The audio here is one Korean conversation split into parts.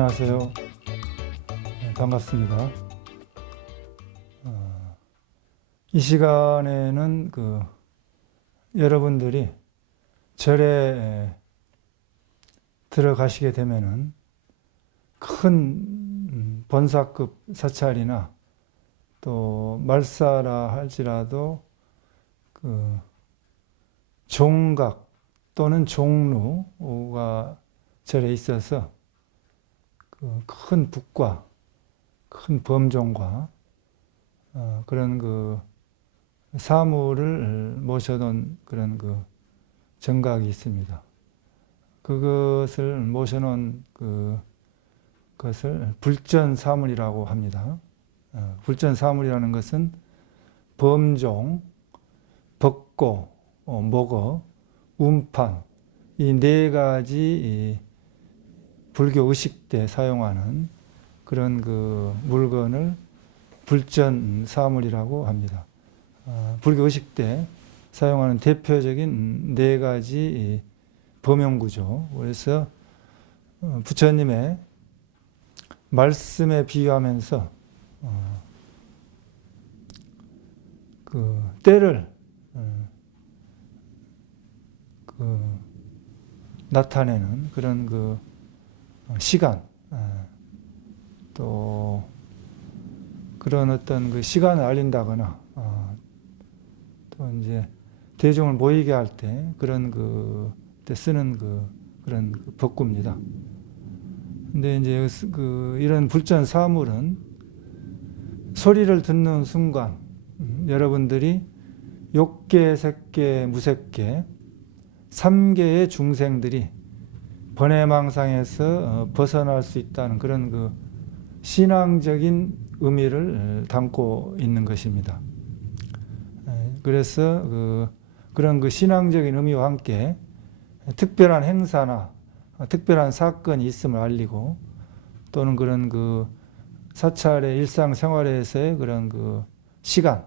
안녕하세요. 반갑습니다. 이 시간에는 여러분들이 절에 들어가시게 되면은 큰 본사급 사찰이나 또 말사라 할지라도 종각 또는 종루가 절에 있어서 큰 북과 큰 범종과 그런 사물을 모셔놓은 그런 정각이 있습니다. 그것을 모셔놓은 그것을 불전사물이라고 합니다. 불전사물이라는 것은 범종, 벚고, 목어, 운판 이 네 가지 불교 의식 때 사용하는 그런 물건을 불전사물이라고 합니다. 불교 의식 때 사용하는 대표적인 네 가지 범용구조. 그래서 부처님의 말씀에 비유하면서 때를 나타내는 그런 시간, 또 그런 어떤 시간을 알린다거나 또 이제 대중을 모이게 할 때 그런 때 쓰는 그런 법구입니다. 근데 이제 이런 불전 사물은 소리를 듣는 순간 여러분들이 욕계, 색계, 무색계 3계의 중생들이 번뇌망상에서 벗어날 수 있다는 그런 신앙적인 의미를 담고 있는 것입니다. 그래서 그런 신앙적인 의미와 함께 특별한 행사나 특별한 사건이 있음을 알리고 또는 그런 사찰의 일상생활에서의 그런 시간,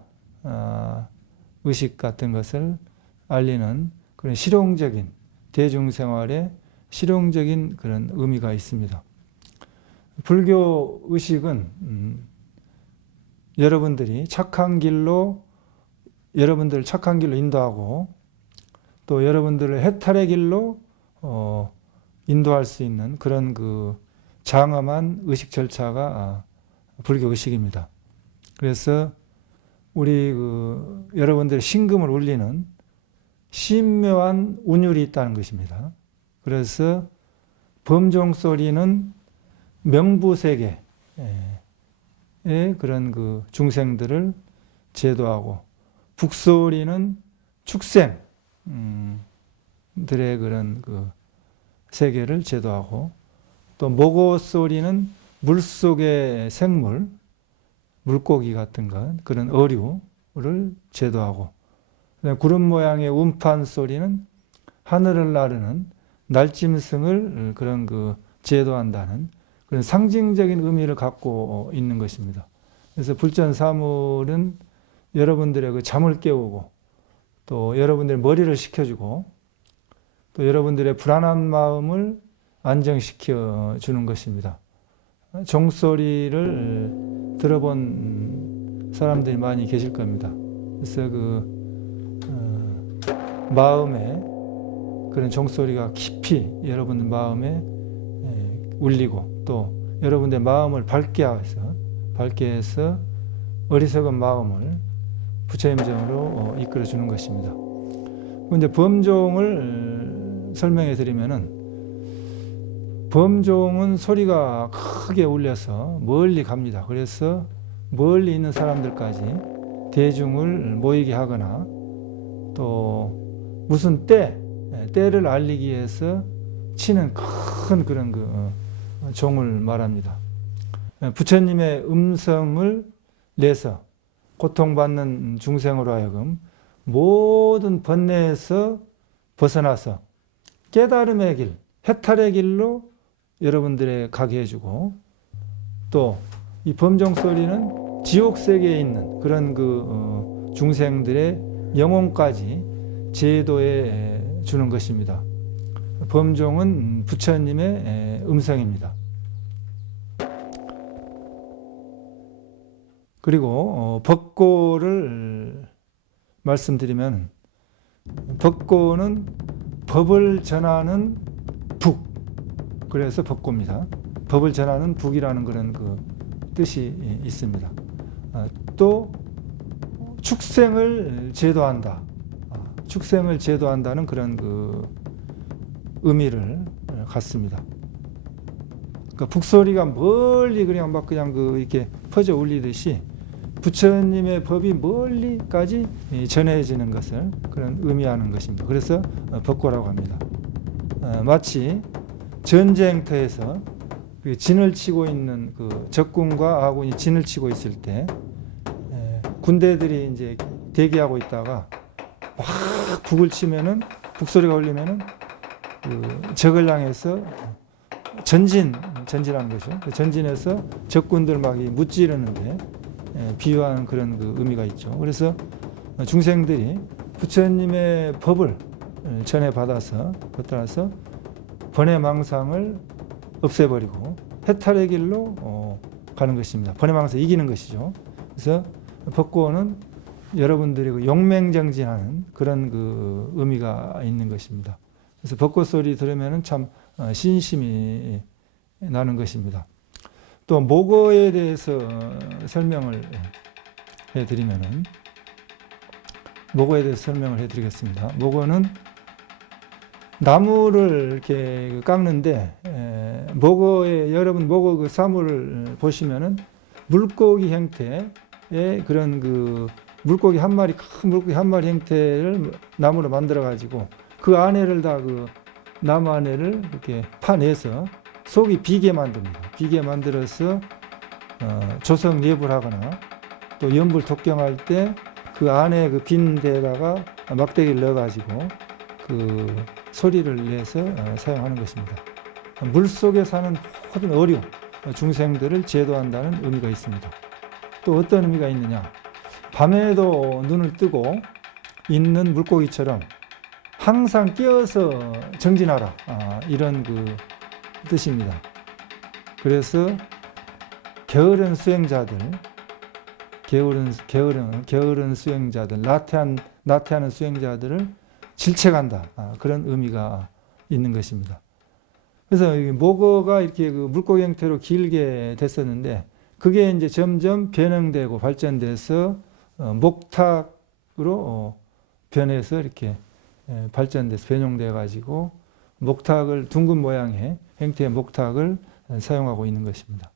의식 같은 것을 알리는 그런 실용적인 대중생활의 실용적인 그런 의미가 있습니다. 불교 의식은 여러분들을 착한 길로 인도하고 또 여러분들을 해탈의 길로 인도할 수 있는 그런 장엄한 의식 절차가 불교 의식입니다. 그래서 우리 여러분들의 신금을 울리는 신묘한 운율이 있다는 것입니다. 그래서 범종 소리는 명부세계의 그런 중생들을 제도하고 북소리는 축생들의 그런 세계를 제도하고 또 목오 소리는 물속의 생물, 물고기 같은 것, 그런 어류를 제도하고 구름 모양의 운판 소리는 하늘을 나르는 날짐승을 그런 제도한다는 그런 상징적인 의미를 갖고 있는 것입니다. 그래서 불전사물은 여러분들의 잠을 깨우고 또 여러분들의 머리를 식혀주고 또 여러분들의 불안한 마음을 안정시켜 주는 것입니다. 종소리를 들어본 사람들이 많이 계실 겁니다. 그래서 마음에 그런 종소리가 깊이 여러분들 마음에 울리고 또 여러분들의 마음을 밝게 해서 어리석은 마음을 부처님정으로 이끌어 주는 것입니다. 근데 범종을 설명해 드리면은 범종은 소리가 크게 울려서 멀리 갑니다. 그래서 멀리 있는 사람들까지 대중을 모이게 하거나 또 무슨 때를 알리기 위해서 치는 큰 그런 종을 말합니다. 부처님의 음성을 내서 고통받는 중생으로 하여금 모든 번뇌에서 벗어나서 깨달음의 길, 해탈의 길로 여러분들의 가게 해주고 또 이 범종 소리는 지옥 세계에 있는 그런 중생들의 영혼까지 제도해 주는 것입니다. 범종은 부처님의 음성입니다. 그리고 법고를 말씀드리면 법고는 법을 전하는 북, 그래서 법고입니다. 법을 전하는 북이라는 그런 그 뜻이 있습니다. 또 축생을 제도한다. 축생을 제도한다는 그런 그 의미를 갖습니다. 그러니까 북소리가 멀리 그냥 막 그냥 그 이렇게 퍼져 울리듯이 부처님의 법이 멀리까지 전해지는 것을 그런 의미하는 것입니다. 그래서 법고라고 합니다. 마치 전쟁터에서 진을 치고 있는 그 적군과 아군이 진을 치고 있을 때 군대들이 이제 대기하고 있다가 막 북을 치면은 북소리가 울리면은 그 적을 향해서 전진하는 것이죠. 전진해서 적군들 막 무찌르는데 비유하는 그런 그 의미가 있죠. 그래서 중생들이 부처님의 법을 전해받아서 따라서 번뇌망상을 없애버리고 해탈의 길로 가는 것입니다. 번뇌망상 이기는 것이죠. 그래서 법고는 여러분들이 그 용맹정진하는 그런 그 의미가 있는 것입니다. 그래서 벚꽃 소리 들으면 참 신심이 나는 것입니다. 또 목어에 대해서 설명을 해드리면은 목어에 대해서 설명을 해드리겠습니다. 목어는 나무를 이렇게 깎는데 여러분 목어 그 사물을 보시면은 물고기 형태의 그런 그 물고기 한 마리 큰 물고기 한 마리 형태를 나무로 만들어 가지고 그 안에를 다 그 나무 안에를 이렇게 파내서 속이 비게 만듭니다. 비게 만들어서 조성 예불 하거나 또 연불 독경할 때 그 안에 그 빈 데다가 막대기를 넣어 가지고 그 소리를 내서 사용하는 것입니다. 물 속에 사는 모든 어류 중생들을 제도한다는 의미가 있습니다. 또 어떤 의미가 있느냐? 밤에도 눈을 뜨고 있는 물고기처럼 항상 깨어서 정진하라, 이런 그 뜻입니다. 그래서 게으른 수행자들, 게으른 수행자들, 나태하는 수행자들을 질책한다, 그런 의미가 있는 것입니다. 그래서 목어가 이렇게 그 물고기 형태로 길게 됐었는데 그게 이제 점점 변형되고 발전돼서 목탁으로 변해서 이렇게 발전돼서 변형돼 가지고 목탁을 둥근 모양의 형태의 목탁을 사용하고 있는 것입니다.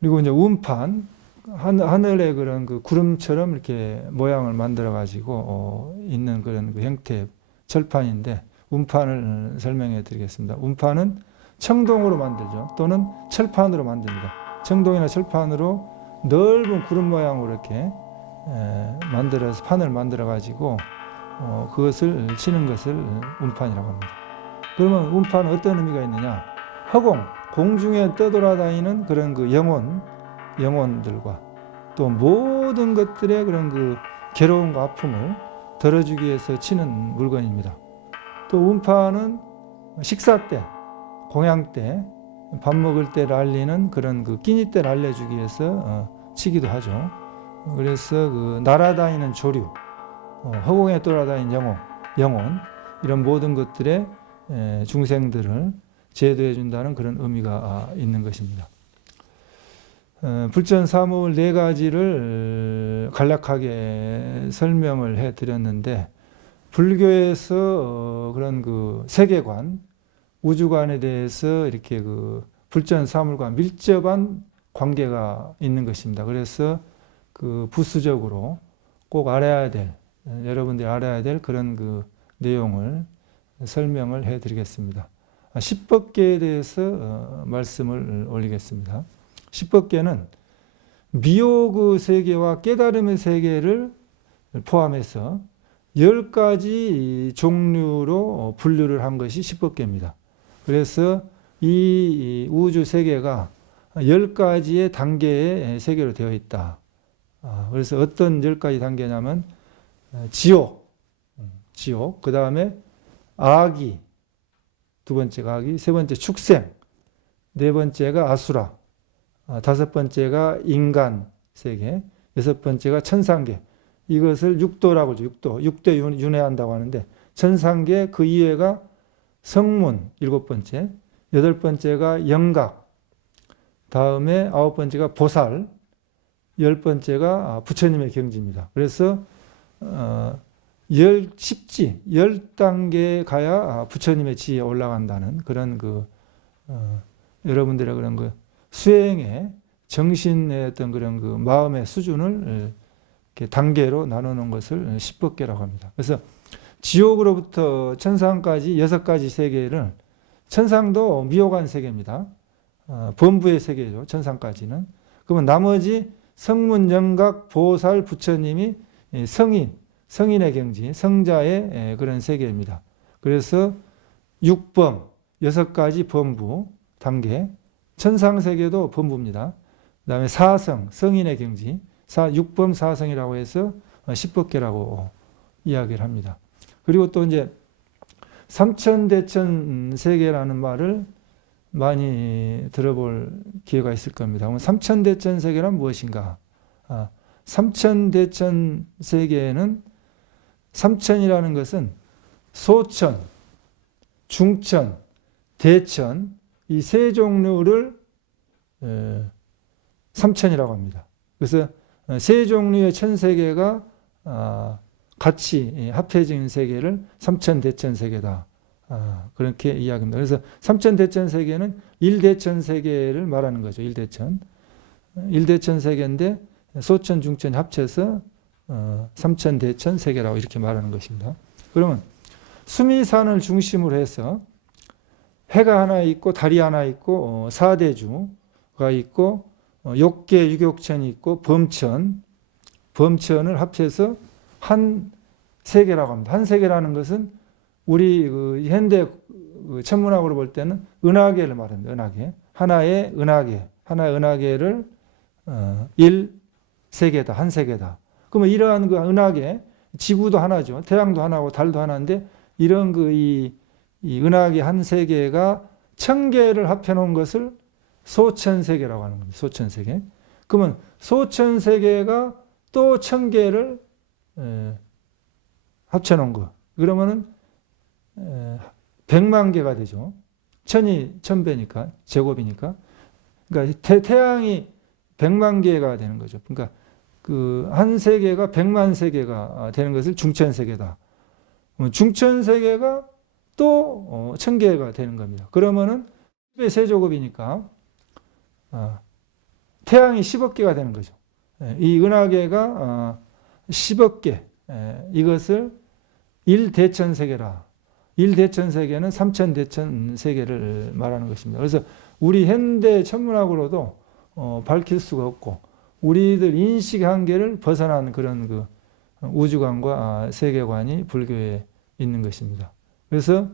그리고 이제 운판, 하늘의 그런 그 구름처럼 이렇게 모양을 만들어 가지고 있는 그런 그 형태의 철판인데 운판을 설명해 드리겠습니다. 운판은 청동으로 만들죠. 또는 철판으로 만듭니다. 청동이나 철판으로 넓은 구름 모양으로 이렇게 만들어서 판을 만들어 가지고 그것을 치는 것을 운판이라고 합니다. 그러면 운판은 어떤 의미가 있느냐? 허공, 공중에 떠돌아다니는 그런 그 영혼들과 또 모든 것들의 그런 그 괴로움과 아픔을 덜어주기 위해서 치는 물건입니다. 또 운판은 식사 때, 공양 때, 밥 먹을 때 날리는 그런 그 끼니 때를 알려주기 위해서 치기도 하죠. 그래서 그 날아다니는 조류, 허공에 돌아다니는 영혼, 이런 모든 것들의 중생들을 제도해 준다는 그런 의미가 있는 것입니다. 불전사물 4가지를 간략하게 설명을 해 드렸는데 불교에서 그런 그 세계관, 우주관에 대해서 이렇게 그 불전사물과 밀접한 관계가 있는 것입니다. 그래서 그 부수적으로 꼭 알아야 될, 여러분들이 알아야 될 그런 그 내용을 설명을 해 드리겠습니다. 10법계에 대해서 말씀을 올리겠습니다. 10법계는 미혹의 세계와 깨달음의 세계를 포함해서 10가지 종류로 분류를 한 것이 10법계입니다. 그래서 이 우주 세계가 10가지의 단계의 세계로 되어 있다. 그래서 어떤 10가지 단계냐면 지옥, 그 다음에 아기, 두 번째가 아기, 세 번째 축생, 네 번째가 아수라, 다섯 번째가 인간 세계, 여섯 번째가 천상계. 이것을 육도라고 하죠. 육도 윤회한다고 하는데 천상계 그 이외가 성문 일곱 번째, 여덟 번째가 영각, 다음에 아홉 번째가 보살, 열 번째가 부처님의 경지입니다. 그래서 10지, 10단계 가야 부처님의 지에 올라간다는 그런 여러분들의 그런 수행의 정신의 어떤 그런 마음의 수준을 이렇게 단계로 나누는 것을 십법계라고 합니다. 그래서 지옥으로부터 천상까지 여섯 가지 세계를, 천상도 미혹한 세계입니다. 범부의 세계죠. 천상까지는. 그러면 나머지 성문, 영각, 보살, 부처님이 성인의 경지, 성자의 그런 세계입니다. 그래서 육범, 여섯 가지 범부 단계, 천상세계도 범부입니다. 그 다음에 사성, 성인의 경지, 육범 사성이라고 해서 십법계라고 이야기를 합니다. 그리고 또 이제 삼천대천 세계라는 말을 많이 들어볼 기회가 있을 겁니다. 그럼 삼천대천 세계란 무엇인가? 삼천대천 세계에는 삼천이라는 것은 소천, 중천, 대천 이 세 종류를 삼천이라고 합니다. 그래서 세 종류의 천세계가 같이 합해진 세계를 삼천대천 세계다. 그렇게 이야기합니다. 그래서 삼천대천 세계는 일대천 세계를 말하는 거죠. 일대천 세계인데 소천, 중천이 합쳐서 삼천대천 세계라고 이렇게 말하는 것입니다. 그러면 수미산을 중심으로 해서 해가 하나 있고 달이 하나 있고 사대주가 있고 욕계, 유격천이 있고 범천을 합해서 한 세계라고 합니다. 한 세계라는 것은 우리 현대 천문학으로 볼 때는 은하계를 말합니다. 은하계. 하나의 은하계를 일 세계다, 한 세계다. 그러면 이러한 은하계, 지구도 하나죠. 태양도 하나고 달도 하나인데 이런 이 은하계 한 세계가 1000개를 합해놓은 것을 소천세계라고 하는 겁니다. 소천세계. 그러면 소천세계가 또 1000개를 합쳐놓은 거. 그러면은 100만 개가 되죠. 천이 1000배니까, 제곱이니까. 그러니까 태양이 100만 개가 되는 거죠. 그러니까 한 세계가 100만 세계가 되는 것을 중천세계다. 중천세계가 또 1000개가 되는 겁니다. 그러면은 10의 세제곱이니까 태양이 10억 개가 되는 거죠. 이 은하계가 10억 개, 이것을 일대천세계라. 일대천세계는 삼천대천세계를 말하는 것입니다. 그래서 우리 현대 천문학으로도 밝힐 수가 없고 우리들 인식의 한계를 벗어난 그런 우주관과 세계관이 불교에 있는 것입니다. 그래서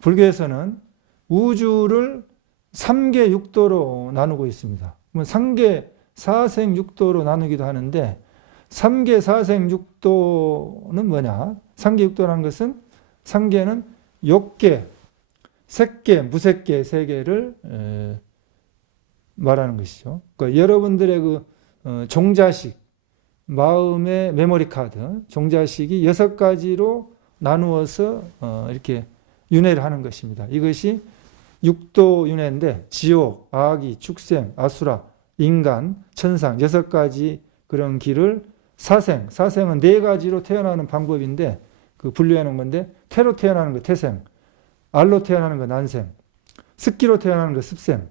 불교에서는 우주를 3계 6도로 나누고 있습니다. 3계 4생 6도로 나누기도 하는데 3계 4생 6도는 뭐냐? 3계 6도라는 것은 3계는 욕계, 색계, 무색계 세계를 말하는 것이죠. 그러니까 여러분들의 종자식, 마음의 메모리 카드, 종자식이 6가지로 나누어서 이렇게 윤회를 하는 것입니다. 이것이 6도 윤회인데 지옥, 아기, 축생, 아수라, 인간, 천상 6가지 그런 길을 사생은 4가지로 태어나는 방법인데 분류해 놓은 건데 태로 태어나는 거 태생, 알로 태어나는 거 난생, 습기로 태어나는 거 습생,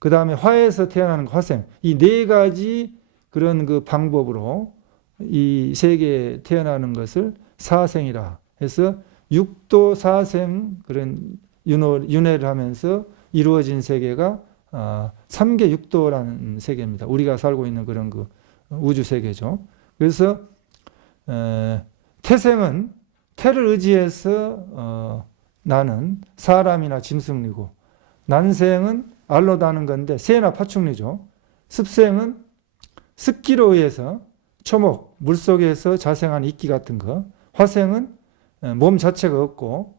그 다음에 화에서 태어나는 거 화생. 이 4가지 그런 방법으로 이 세계에 태어나는 것을 사생이라 해서 6도 사생 그런 윤회를 하면서 이루어진 세계가 3계 6도라는 세계입니다. 우리가 살고 있는 그런 우주 세계죠. 그래서 태생은 태를 의지해서 나는 사람이나 짐승이고 난생은 알로 나는 건데 새나 파충류죠. 습생은 습기로 의해서 초목, 물속에서 자생한 이끼 같은 거. 화생은 몸 자체가 없고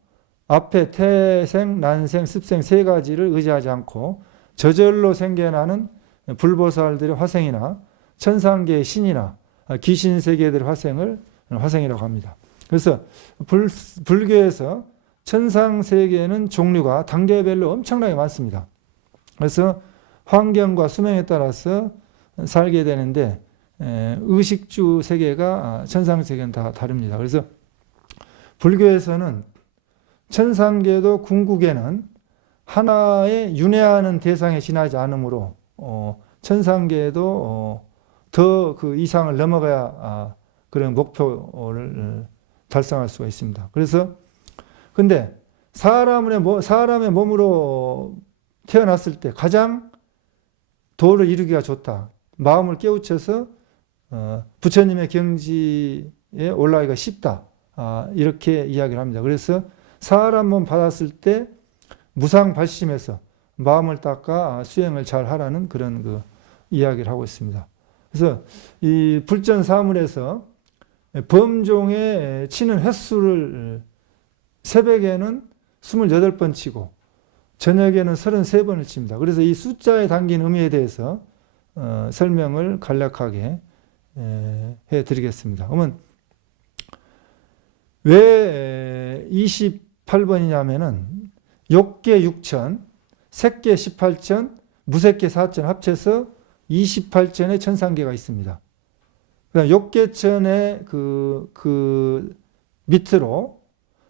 앞에 태생, 난생, 습생 3가지를 의지하지 않고 저절로 생겨나는 불보살들의 화생이나 천상계의 신이나 귀신 세계들의 화생이라고 합니다. 그래서 불교에서 천상 세계는 종류가 단계별로 엄청나게 많습니다. 그래서 환경과 수명에 따라서 살게 되는데 의식주 세계가 천상 세계는 다 다릅니다. 그래서 불교에서는 천상계도 궁극에는 하나의 윤회하는 대상에 지나지 않으므로 천상계도 더 그 이상을 넘어가야 그런 목표를 달성할 수가 있습니다. 그래서 근데 사람의 몸으로 태어났을 때 가장 도를 이루기가 좋다. 마음을 깨우쳐서 부처님의 경지에 올라가기가 쉽다. 이렇게 이야기를 합니다. 그래서 사람 몸 받았을 때 무상발심해서 마음을 닦아 수행을 잘 하라는 그런 그 이야기를 하고 있습니다. 그래서 이 불전사물에서 범종에 치는 횟수를 새벽에는 28번 치고 저녁에는 33번을 칩니다. 그래서 이 숫자에 담긴 의미에 대해서 설명을 간략하게 해드리겠습니다. 그러면 왜 28번이냐면은 욕계 6천, 색계 18천, 무색계 4천 합쳐서 28천의 천상계가 있습니다. 그러니까 욕계천의 그 밑으로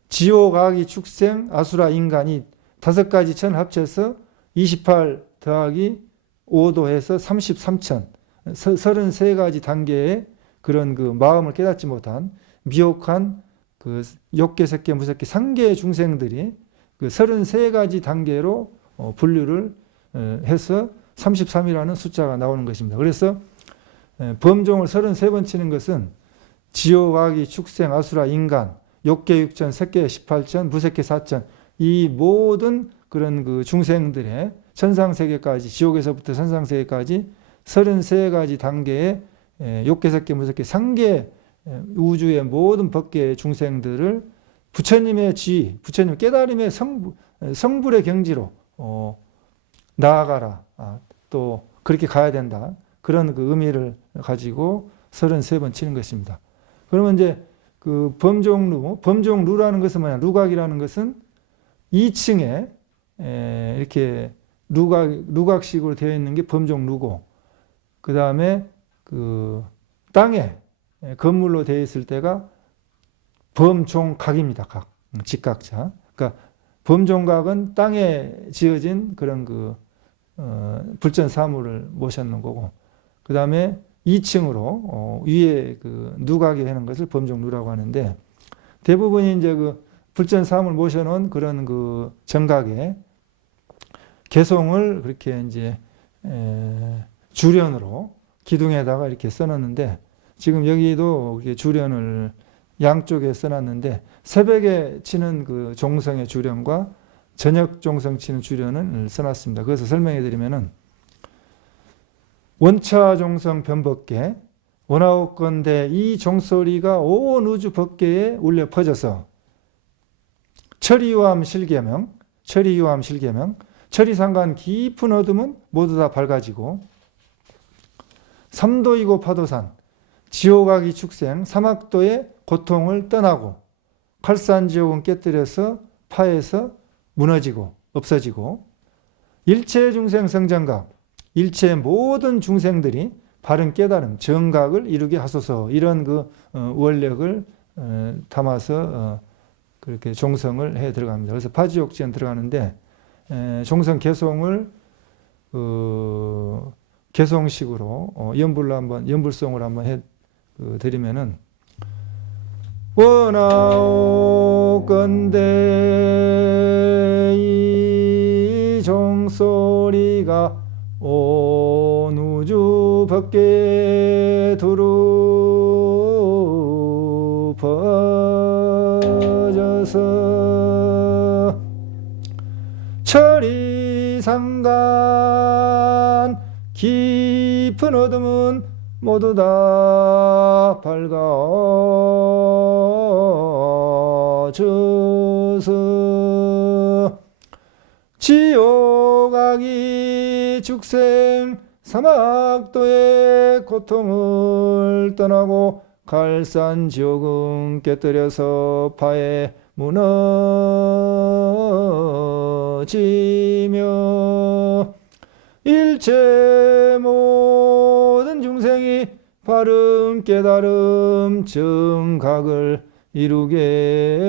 지옥, 악이, 축생, 아수라, 인간이 5가지 천 합쳐서 28 더하기 5도 해서 33천, 33가지 단계의 그런 그 마음을 깨닫지 못한 미혹한 그 욕계, 색계, 무색계, 상계의 중생들이 그 33가지 단계로 분류를 해서 33이라는 숫자가 나오는 것입니다. 그래서 범종을 33번 치는 것은 지옥, 악이, 축생, 아수라, 인간, 욕계 6천, 색계 18천, 무색계 4천 이 모든 그런 그 중생들의 천상세계까지 지옥에서부터 천상세계까지 33가지 단계의 욕계, 색계, 무색계, 상계 우주의 모든 법계의 중생들을 부처님의 지위, 부처님 깨달음의 성불의 경지로 나아가라. 또 그렇게 가야 된다. 그런 그 의미를 가지고 33번 치는 것입니다. 그러면 이제 그 범종루라는 것은 뭐냐? 루각이라는 것은 2층에 이렇게 루각식으로 되어 있는 게 범종루고, 그 다음에 그 땅에 건물로 되어 있을 때가 범종각입니다. 각, 직각자. 그러니까 범종각은 땅에 지어진 그런 그 불전사물을 모셨는 거고, 그 다음에 2층으로 위에 그 누각이 하는 것을 범종루라고 하는데, 대부분이 이제 그 불전사물 모셔놓은 그런 그 정각에 개송을 그렇게 이제 주련으로 기둥에다가 이렇게 써놨는데, 지금 여기도 주련을 양쪽에 써놨는데, 새벽에 치는 그 종성의 주련과 저녁 종성 치는 주련을 써놨습니다. 그래서 설명해 드리면은 원차 종성 변법계 원아홉건대 이 종소리가 온 우주 법계에 울려 퍼져서 철이유함 실계명, 철이상간 깊은 어둠은 모두 다 밝아지고, 삼도이고 파도산, 지옥악이 축생, 사막도의 고통을 떠나고, 칼산지옥은 깨뜨려서 파에서 무너지고 없어지고, 일체 중생 성정각, 일체 모든 중생들이 바른 깨달음, 정각을 이루게 하소서. 이런 그 원력을 담아서 그렇게 종성을 해 들어갑니다. 그래서 파지옥지연 들어가는데, 종성 개송을 개송식으로 연불송을 한번 해 드리면은, 원하옵건대 이 종소리가 온 우주 법계 두루 퍼져서 철이상간 깊은 어둠은 모두 다 밝아져서 지옥악이 축생 사막도의 고통을 떠나고 갈산 지옥은 깨뜨려서 파에 무너지며 일체 모든 중생이 바른 깨달음 정각을 이루게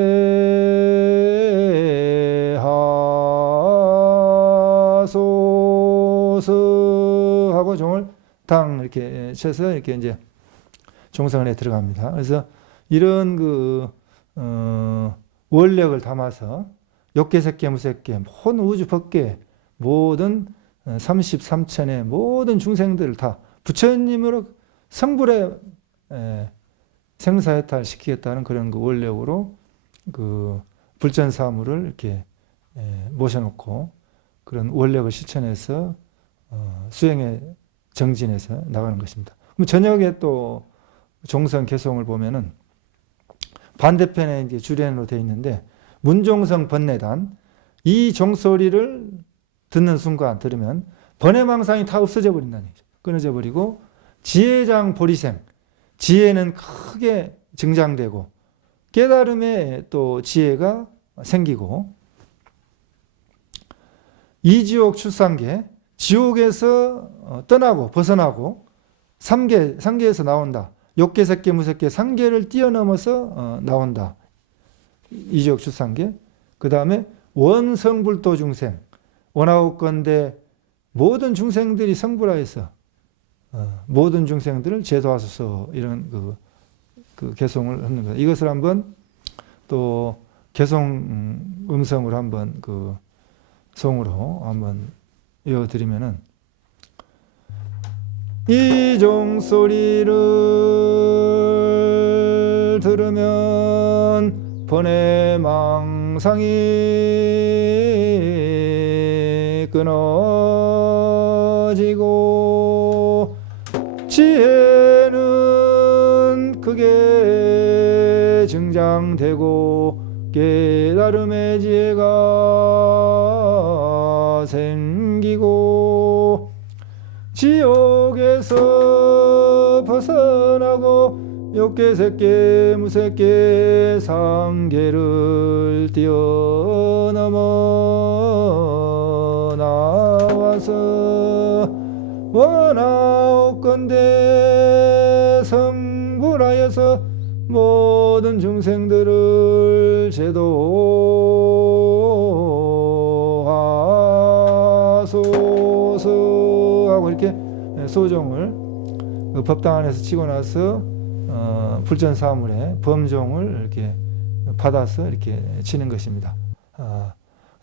하소서 하고 종을 당 이렇게 쳐서 이렇게 이제 종성을 해 들어갑니다. 그래서 이런 원력을 담아서 욕계색계 무색계 모든 우주 법계 모든 33천의 모든 중생들을 다 부처님으로 성불에 생사해탈 시키겠다는 그런 원력으로 불전사무를 이렇게 모셔놓고 그런 원력을 실천해서 수행에 정진해서 나가는 것입니다. 그럼 저녁에 또 종성 개송을 보면은 반대편에 이제 주례로 되어 있는데 문종성 번뇌단 이 종소리를 듣는 순간 들으면 번뇌망상이 다 없어져 버린다는 얘기죠. 끊어져 버리고 지혜장 보리생 지혜는 크게 증장되고 깨달음에 또 지혜가 생기고 이지옥 출산계 지옥에서 떠나고 벗어나고 삼계에서 나온다. 욕계, 색계, 무색계, 상계를 뛰어넘어서 나온다. 이지옥 출산계. 그 다음에 원성불도 중생. 원하옵건대 모든 중생들이 성불하여서 모든 중생들을 제도하소서 이런 그 개송을 하는 거다. 이것을 한번 또 개송 음성으로 한번 송으로 한번 이어드리면은 이 종소리를 들으면 번뇌망상이 끊어지고 지혜는 크게 증장되고 깨달음의 지혜가 생기고 지옥에서 벗어나고 욕계, 색계, 무색계, 상계를 뛰어넘어 나와서 원하옵건대 성불하여서 모든 중생들을 제도하소서 하고 이렇게 소종을 법당 안에서 치고 나서 불전사물에 범종을 이렇게 받아서 이렇게 치는 것입니다. 그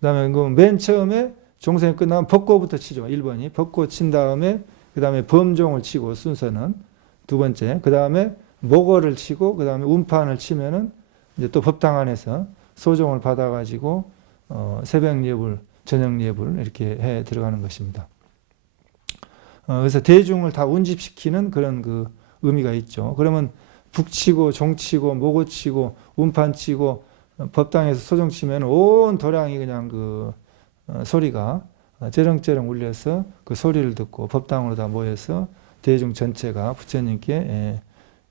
다음에 맨 처음에 종생이 끝나면 법고부터 치죠. 1번이 법고 친 다음에 그 다음에 범종을 치고 순서는 두 번째, 그 다음에 목어를 치고 그 다음에 운판을 치면은 이제 또 법당 안에서 소종을 받아가지고 새벽 예불, 저녁 예불 이렇게 해 들어가는 것입니다. 그래서 대중을 다 운집시키는 그런 의미가 있죠. 그러면 북치고 종치고 목어치고 운판치고 법당에서 소종치면 온 도량이 그냥 소리가 쩌렁쩌렁 울려서 그 소리를 듣고 법당으로 다 모여서 대중 전체가 부처님께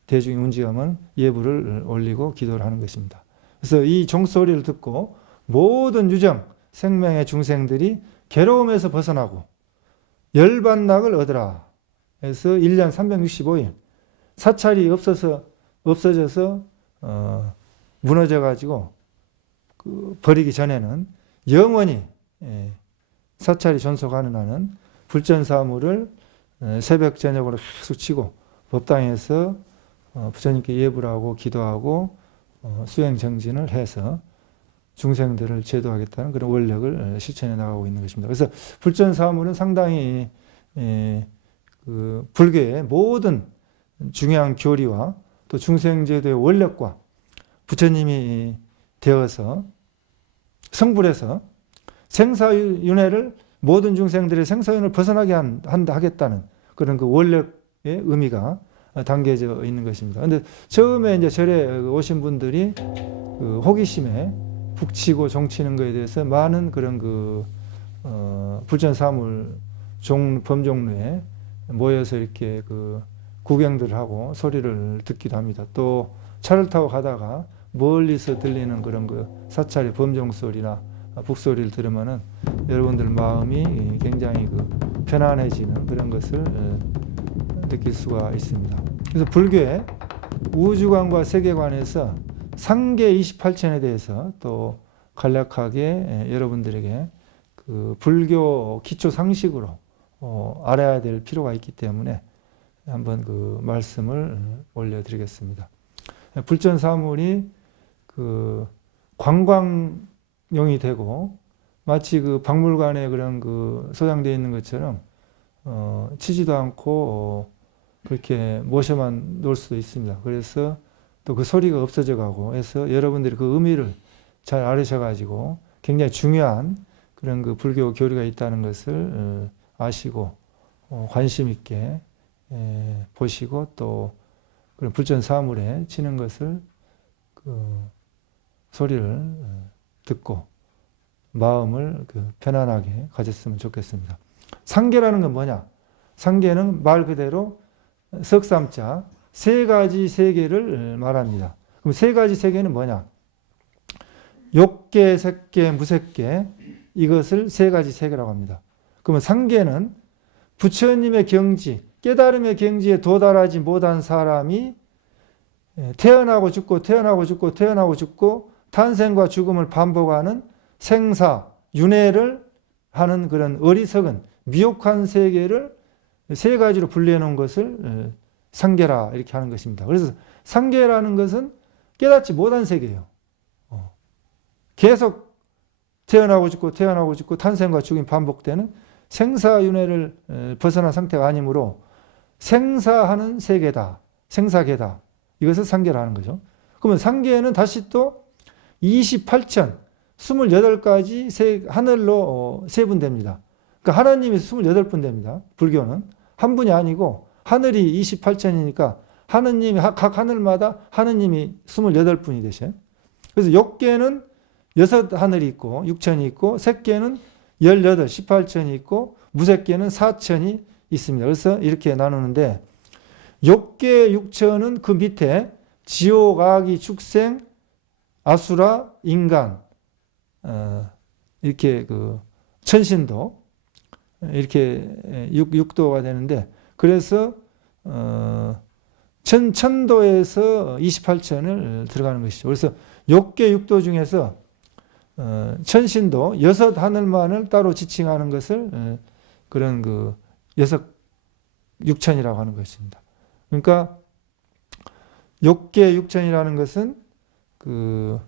대중이 운지하면 예불을 올리고 기도를 하는 것입니다. 그래서 이 종소리를 듣고 모든 유정, 생명의 중생들이 괴로움에서 벗어나고 열반락을 얻으라. 그래서 1년 365일 사찰이 없어져서 무너져가지고 버리기 전에는 영원히 사찰이 존속하는 한은 불전사물을 새벽 저녁으로 계속 치고 법당에서 부처님께 예불하고 기도하고 수행 정진을 해서 중생들을 제도하겠다는 그런 원력을 실천해 나가고 있는 것입니다. 그래서 불전사물은 상당히 불교의 모든 중요한 교리와 또 중생제도의 원력과 부처님이 되어서 성불해서 생사윤회를 모든 중생들의 생사윤회를 벗어나게 하겠다는 그런 원력의 의미가 담겨져 있는 것입니다. 그런데 처음에 이제 절에 오신 분들이 호기심에 북치고 종치는 것에 대해서 많은 그런 불전사물 범종류의 모여서 이렇게 그 구경들 하고 소리를 듣기도 합니다. 또 차를 타고 가다가 멀리서 들리는 그런 그 사찰의 범종 소리나 북소리를 들으면은 여러분들 마음이 굉장히 그 편안해지는 그런 것을 느낄 수가 있습니다. 그래서 불교의 우주관과 세계관에서 상계 28천에 대해서 또 간략하게 여러분들에게 그 불교 기초 상식으로 알아야 될 필요가 있기 때문에 한번 그 말씀을 올려드리겠습니다. 불전사물이 그 관광용이 되고 마치 그 박물관에 그런 그 소장되어 있는 것처럼 치지도 않고 그렇게 모셔만 놓을 수도 있습니다. 그래서 또 그 소리가 없어져 가고 해서 여러분들이 그 의미를 잘 알으셔가지고 굉장히 중요한 그런 그 불교 교리가 있다는 것을 아시고 관심 있게 보시고 또 그런 불전 사물에 치는 것을 그 소리를 듣고 마음을 그 편안하게 가졌으면 좋겠습니다. 상계라는 건 뭐냐? 상계는 말 그대로 석삼자 세 가지 세계를 말합니다. 그럼 세 가지 세계는 뭐냐? 욕계, 색계, 무색계 이것을 세 가지 세계라고 합니다. 그러면 상계는 부처님의 경지, 깨달음의 경지에 도달하지 못한 사람이 태어나고 죽고 태어나고 죽고 태어나고 죽고 탄생과 죽음을 반복하는 생사, 윤회를 하는 그런 어리석은 미혹한 세계를 세 가지로 분리해 놓은 것을 상계라 이렇게 하는 것입니다. 그래서 상계라는 것은 깨닫지 못한 세계예요. 계속 태어나고 죽고 태어나고 죽고 탄생과 죽음이 반복되는 생사윤회를 벗어난 상태가 아니므로 생사하는 세계다. 생사계다. 이것을 상계라는 거죠. 그러면 상계는 다시 또 28천, 28가지 하늘로 세분됩니다. 그러니까 하나님이 28분 됩니다. 불교는. 한 분이 아니고 하늘이 28천이니까 하느님이 각 하늘마다 하느님이 28분이 되셔요. 그래서 욕계는 6하늘이 있고 6천이 있고 색계는 18, 18천이 있고 무색계는 4천이 있습니다. 그래서 이렇게 나누는데 욕계 6천은 그 밑에 지옥, 악이, 축생, 아수라, 인간 이렇게 그 천신도 이렇게 6도가 되는데 그래서 천도에서 28천을 들어가는 것이죠. 그래서 욕계 6도 중에서 천신도 6하늘만을 따로 지칭하는 것을 그런 그 6천이라고 하는 것입니다. 그러니까 욕계 6천이라는 것은 그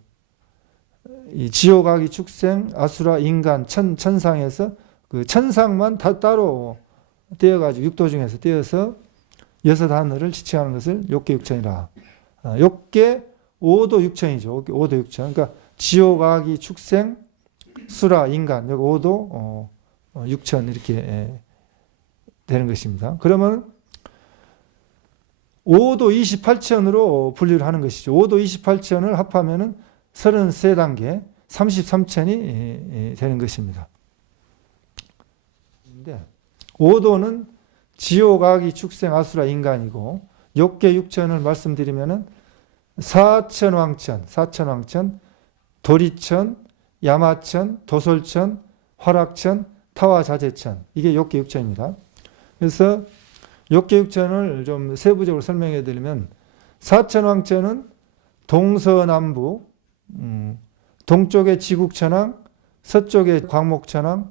이 지옥, 악이, 축생, 아수라, 인간, 천상에서 그 천상만 다 따로 떼어가지고 육도 중에서 떼어서 6하늘을 지칭하는 것을 욕계 6천이라. 욕계 5도 6천이죠. 5도 6천. 그러니까 지옥, 악이, 축생, 수라, 인간 여기 5도 6천 이렇게 되는 것입니다. 그러면 5도 28천으로 분류를 하는 것이죠. 5도 28천을 합하면은 33단계 33천이 되는 것입니다. 5도는 지옥, 악이, 축생, 아수라, 인간이고 욕계 6천을 말씀드리면은 사천왕천, 도리천, 야마천, 도솔천, 화락천, 타화자재천 이게 욕계 6천입니다. 그래서 욕계 6천을 좀 세부적으로 설명해 드리면 사천왕천은 동서남북 동쪽에 지국천왕, 서쪽에 광목천왕,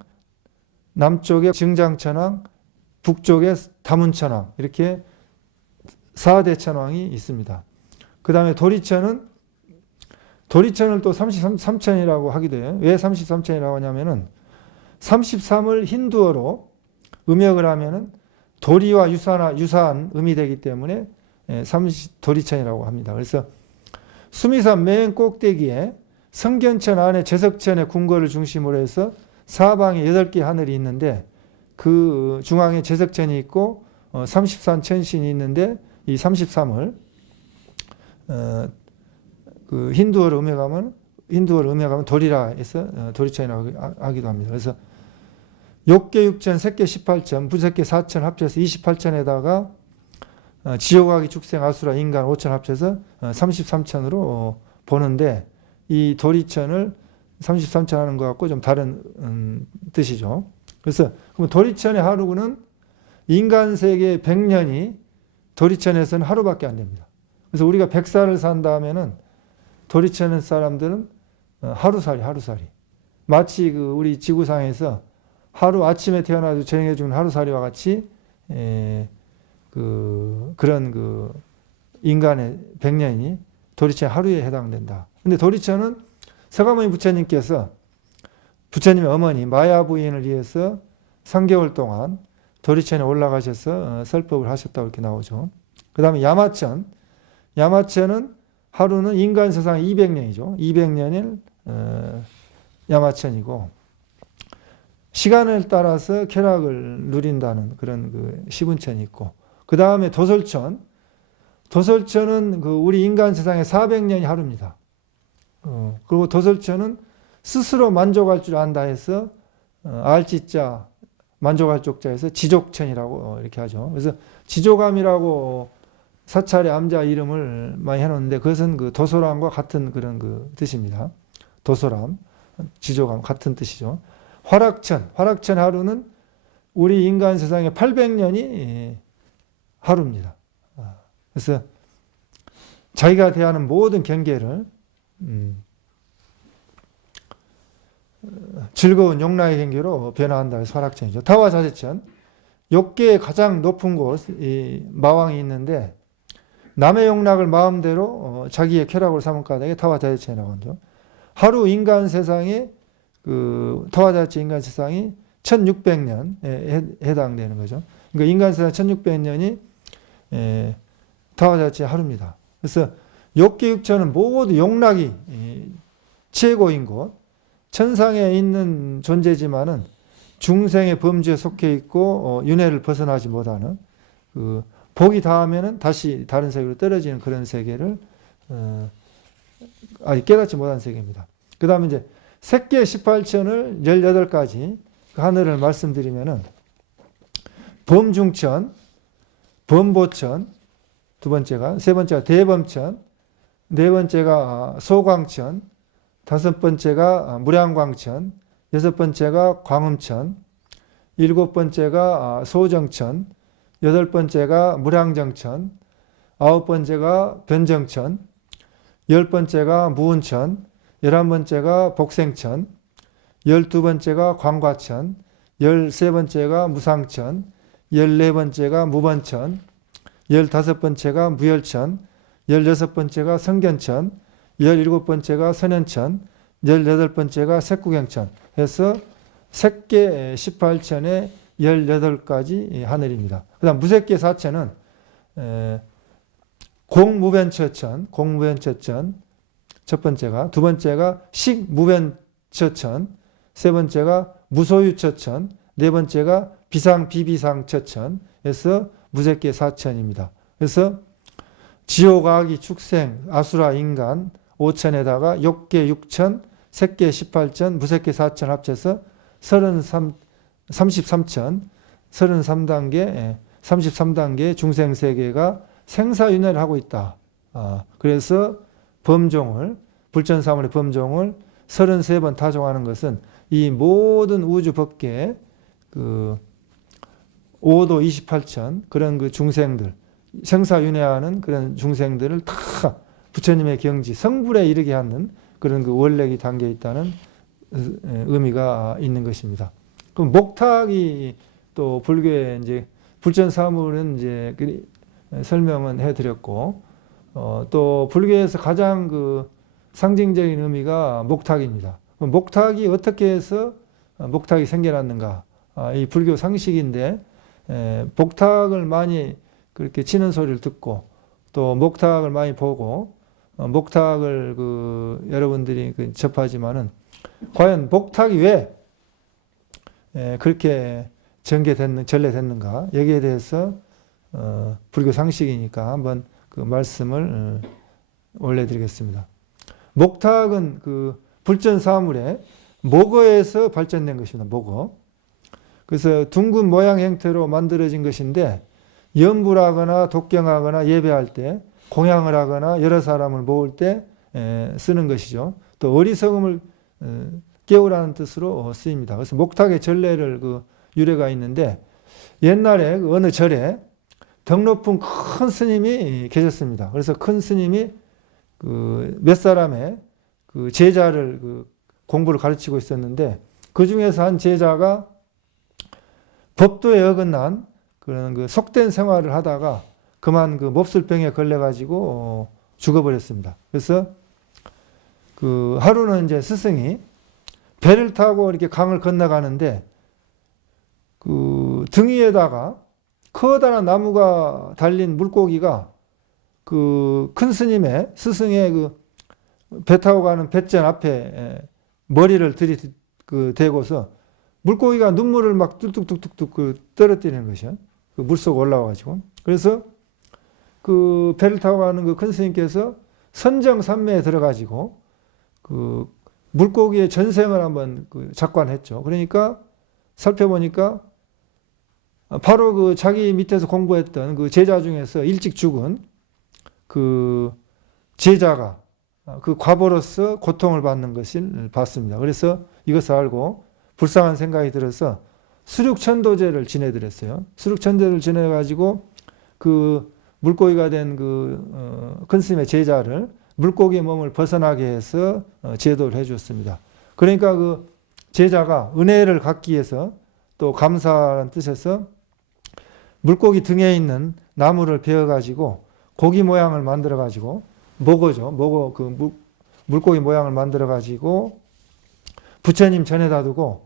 남쪽에 증장천왕, 북쪽에 다문천왕 이렇게 4대 천왕이 있습니다. 그 다음에 도리천을 또 33천이라고 하기도 해요. 왜 33천이라고 하냐면은 33을 힌두어로 음역을 하면은 도리와 유사한 음이 되기 때문에 도리천이라고 합니다. 그래서 수미산 맨 꼭대기에 성견천 안에 제석천의 궁궐을 중심으로 해서 사방에 8개 하늘이 있는데 그 중앙에 제석천이 있고 33천신이 있는데 이 33을 그 힌두어로 음역하면 도리라 해서 도리천이라고 하기도 합니다. 그래서 욕계 6천, 색계 18천, 무색계 4천 합쳐서 28천에다가 지옥아기, 축생, 아수라, 인간 5천 합쳐서 33천으로 보는데 이 도리천을 33천 하는 것 같고 좀 다른 뜻이죠. 그래서 그럼 도리천의 하루는 인간 세계 100년이 도리천에서는 하루밖에 안 됩니다. 그래서 우리가 100살을 산다면은 도리천 사람들은 하루살이. 마치 그 우리 지구상에서 하루 아침에 태어나서 저녁에 죽는 하루살이와 같이 그런 그 인간의 100년이 도리천 하루에 해당된다. 근데 도리천은 서가모니 부처님께서 부처님의 어머니 마야 부인을 위해서 3개월 동안 도리천에 올라가셔서 설법을 하셨다고 이렇게 나오죠. 그 다음에 야마천은 하루는 인간 세상 200년이죠. 200년일 야마천이고 시간을 따라서 쾌락을 누린다는 그런 그 시분천이 있고 그 다음에 도솔천은 그 우리 인간 세상의 400년이 하루입니다. 그리고 도솔천은 스스로 만족할 줄 안다 해서 알지자 만족할 쪽자에서 지족천이라고 이렇게 하죠. 그래서 지족암이라고 사찰의 암자 이름을 많이 해놓는데 그것은 그 도솔암과 같은 그런 그 뜻입니다. 도솔암, 지족암 같은 뜻이죠. 화락천 하루는 우리 인간 세상의 800년이 하루입니다. 그래서 자기가 대하는 모든 경계를 즐거운 용락의 경계로 변화한다 해서 화락천이죠. 타와자재천, 욕계의 가장 높은 곳, 이 마왕이 있는데 남의 용락을 마음대로 자기의 쾌락으로 삼을 까닭에 타와자재천이라고 하죠. 하루 인간 세상에 그 타와자재 인간 세상이 1600년에 해당되는 거죠. 그러니까 인간 세상 1600년이 타와자재 하루입니다. 그래서 욕계 육천은 모두 용락이 최고인 곳, 천상에 있는 존재지만은 중생의 범죄에 속해 있고 윤회를 벗어나지 못하는 그 복이 닿으면은 다시 다른 세계로 떨어지는 그런 세계를 아직 깨닫지 못한 세계입니다. 그 다음에 이제 색계 18천을 18가지 그 하늘을 말씀드리면은 범중천, 범보천, 두 번째가, 세 번째가 대범천, 네 번째가 소광천, 다섯 번째가 무량광천, 여섯 번째가 광음천, 일곱 번째가 소정천, 여덟 번째가 무량정천, 아홉 번째가 변정천, 열 번째가 무운천, 11번째가 복생천, 12번째가 광과천, 13번째가 무상천, 14번째가 무번천, 15번째가 무열천, 16번째가 성견천, 17번째가 선현천, 18번째가 색구경천 해서 색계 18천에 18가지 하늘입니다. 그 다음 무색계 4천은 공무변처천, 첫 번째가, 두 번째가 식무변처천, 세 번째가 무소유처천, 네 번째가 비상비비상처천 해서 무색계 4천입니다. 그래서 지옥아기, 축생, 아수라, 인간 5천에다가 욕계 6천, 색계 18천, 무색계 4천 합쳐서 33천, 33단계 중생세계가 생사윤회를 하고 있다. 그래서 범종을, 불전사물의 범종을 33번 타종하는 것은 이 모든 우주 법계의 그 5도 28천 그런 그 중생들, 생사윤회하는 그런 중생들을 다 부처님의 경지, 성불에 이르게 하는 그런 그 원력이 담겨 있다는 의미가 있는 것입니다. 그럼 목탁이 또 불교의 이제 불전사물은 이제 설명은 해드렸고, 또 불교에서 가장 그 상징적인 의미가 목탁입니다. 목탁이 어떻게 해서 목탁이 생겨났는가? 이 불교 상식인데, 목탁을 많이 그렇게 치는 소리를 듣고, 또 목탁을 많이 보고, 목탁을 그 여러분들이 그 접하지만은, 과연 목탁이 왜 그렇게 전래됐는가? 여기에 대해서 불교 상식이니까 한번 그 말씀을 올려드리겠습니다. 목탁은 그 불전사물의 목어에서 발전된 것입니다. 목어. 그래서 둥근 모양 형태로 만들어진 것인데 염불 하거나 독경하거나 예배할 때, 공양을 하거나 여러 사람을 모을 때 쓰는 것이죠. 또 어리석음을 깨우라는 뜻으로 쓰입니다. 그래서 목탁의 전례를 그 유래가 있는데 옛날에 그 어느 절에 덕 높은 큰 스님이 계셨습니다. 그래서 큰 스님이 그 몇 사람의 그 제자를 그 공부를 가르치고 있었는데 그 중에서 한 제자가 법도에 어긋난 그런 그 속된 생활을 하다가 그만 그 몹쓸병에 걸려가지고 죽어버렸습니다. 그래서 그 하루는 이제 스승이 배를 타고 이렇게 강을 건너가는데 그 등 위에다가 커다란 나무가 달린 물고기가 그 큰 스님의 스승의 그 배 타고 가는 뱃잔 앞에 머리를 대고서 물고기가 눈물을 막 뚝뚝뚝뚝뚝 그 떨어뜨리는 것이요. 그 물속 올라와가지고. 그래서 그 배를 타고 가는 그 큰 스님께서 선정산매에 들어가지고 그 물고기의 전생을 한번 그 작관했죠. 그러니까 살펴보니까 바로 그 자기 밑에서 공부했던 그 제자 중에서 일찍 죽은 그 제자가 그 과보로서 고통을 받는 것을 봤습니다. 그래서 이것을 알고 불쌍한 생각이 들어서 수륙천도제를 지내드렸어요. 수륙천도제를 지내가지고 그 물고기가 된 그 큰 스님의 제자를 물고기의 몸을 벗어나게 해서 제도를 해주었습니다. 그러니까 그 제자가 은혜를 갖기 위해서 또 감사라는 뜻에서 물고기 등에 있는 나무를 베어가지고 고기 모양을 만들어가지고 모고죠. 모고 그 물고기 모양을 만들어가지고 부처님 전에다 두고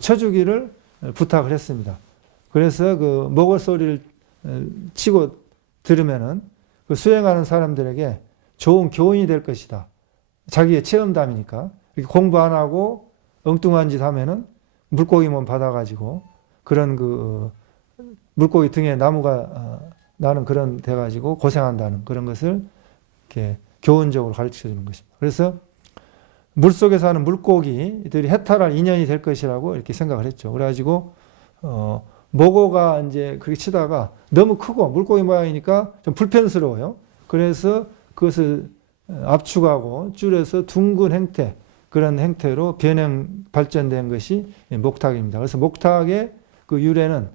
쳐주기를 부탁을 했습니다. 그래서 그 모고 소리를 치고 들으면은 그 수행하는 사람들에게 좋은 교훈이 될 것이다. 자기의 체험담이니까. 이렇게 공부 안 하고 엉뚱한 짓 하면은 물고기 몸 받아가지고 그런 그 물고기 등에 나무가 나는 그런 돼가지고 고생한다는 그런 것을 이렇게 교훈적으로 가르쳐 주는 것입니다. 그래서 물속에 사는 물고기들이 해탈할 인연이 될 것이라고 이렇게 생각을 했죠. 그래가지고 모고가 이제 그렇게 치다가 너무 크고 물고기 모양이니까 좀 불편스러워요. 그래서 그것을 압축하고 줄여서 둥근 형태, 그런 형태로 변형 발전된 것이 목탁입니다. 그래서 목탁의 그 유래는